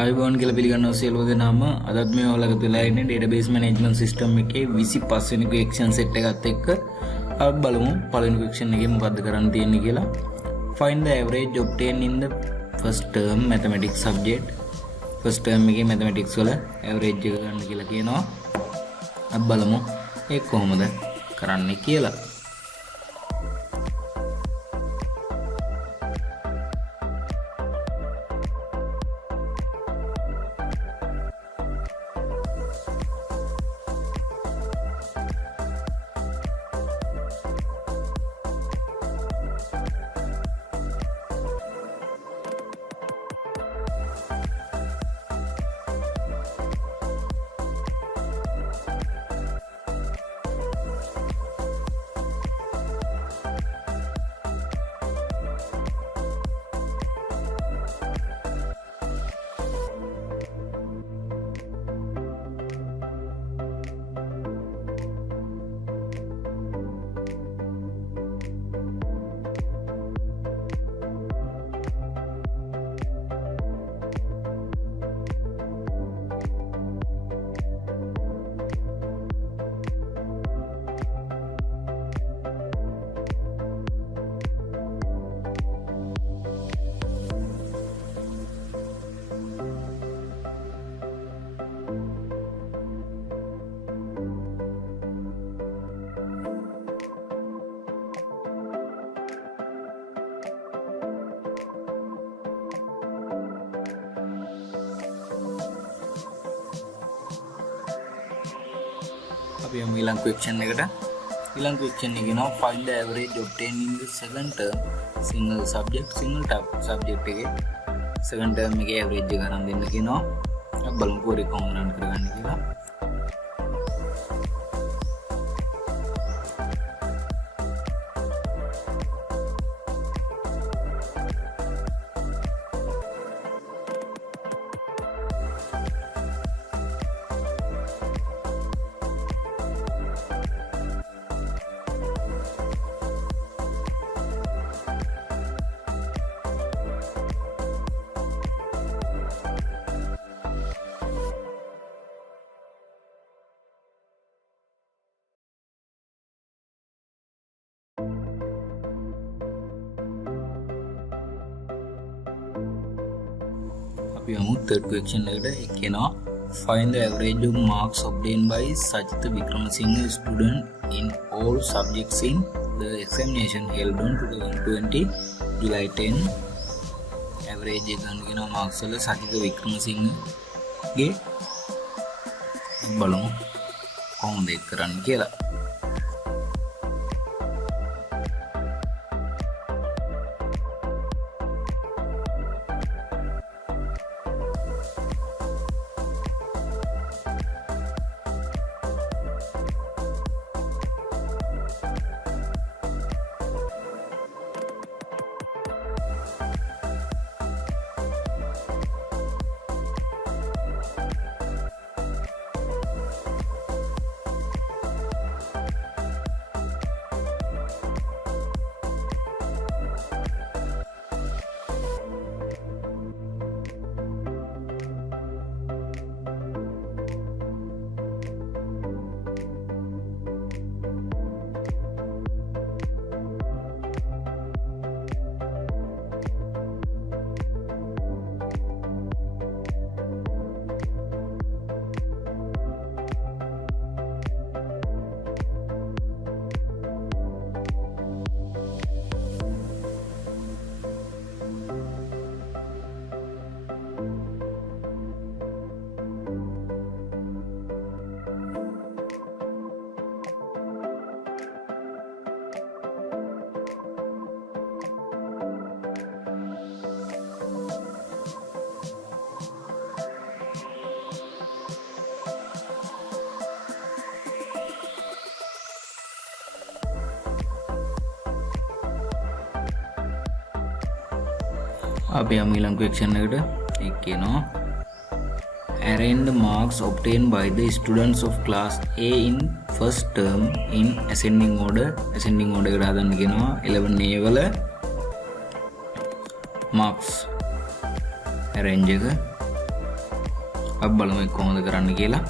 ආයුබෝවන් කියලා පිළිගන්නවා සියලු දෙනාම. අදත් මේ ඔයාලගේ තුලා ඉන්නේ database management system එකේ 25 වෙනි question set එකත් එක්ක අපි බලමු පළවෙනි question එකේ මොකද්ද කරන්න තියෙන්නේ කියලා. Find the average obtained in the first term mathematics subject. first term එකේ mathematics වල average එක ගන්න කියලා කියනවා. අපි බලමු ඒක කොහොමද කරන්නේ කියලා. අපි යමු ඊළඟ question එකට. ඊළඟ question එකේ නෝ find the average obtained in the second term single subject subject එකේ second term එකේ average එක ගන්න දෙන්න කියනවා. අපි බලමු කොහොමද රන් කරගන්නේ කියලා. අපි යමු third question එකට. ඒක කියනවා find the average of marks obtained by Sajitha Wickramasinghe student in all subjects in the examination held on 2020 July 10. average එක ගන්න කියනවා marks වල Sajitha Wickramasinghe ගේ. බලමු කොහොමද ඒක කරන්නේ කියලා. අපි යමු ඊළඟ question එකට. ඒක කියනවා arrange the marks obtained by the students of class A in first term in ascending order. ascending order එකට හදන්න කියනවා 11A වල marks arrange එක. අපි බලමු ඒක කොහොමද කරන්න කියලා.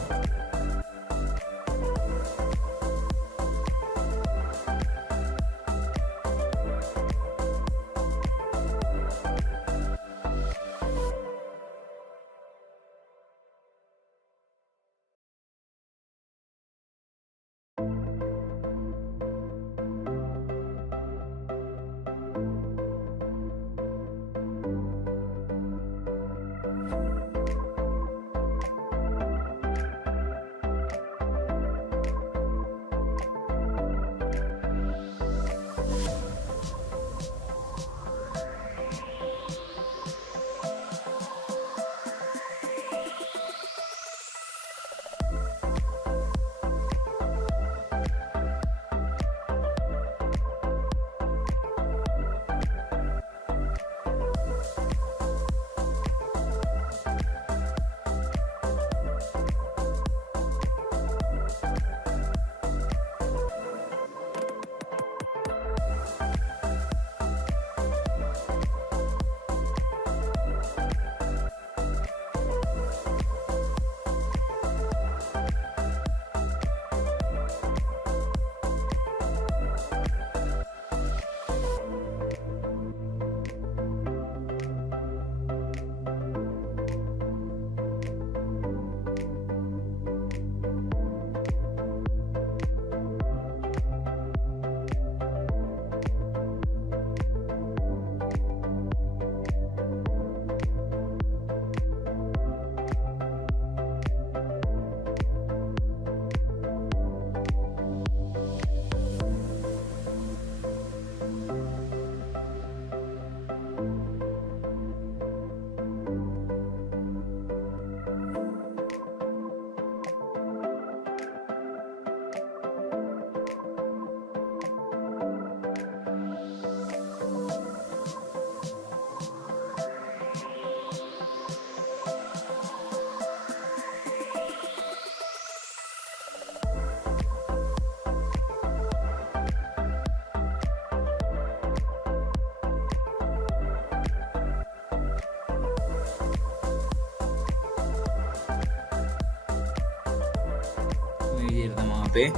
විදිහට තමයි අපේ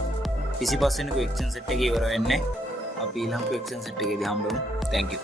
25 වෙනි ක්වෙස්චන් සෙට් එක ඉවර වෙන්නේ. අපි ඊළඟ ක්වෙස්චන් සෙට් එකේදී හම්බෙමු. Thank you.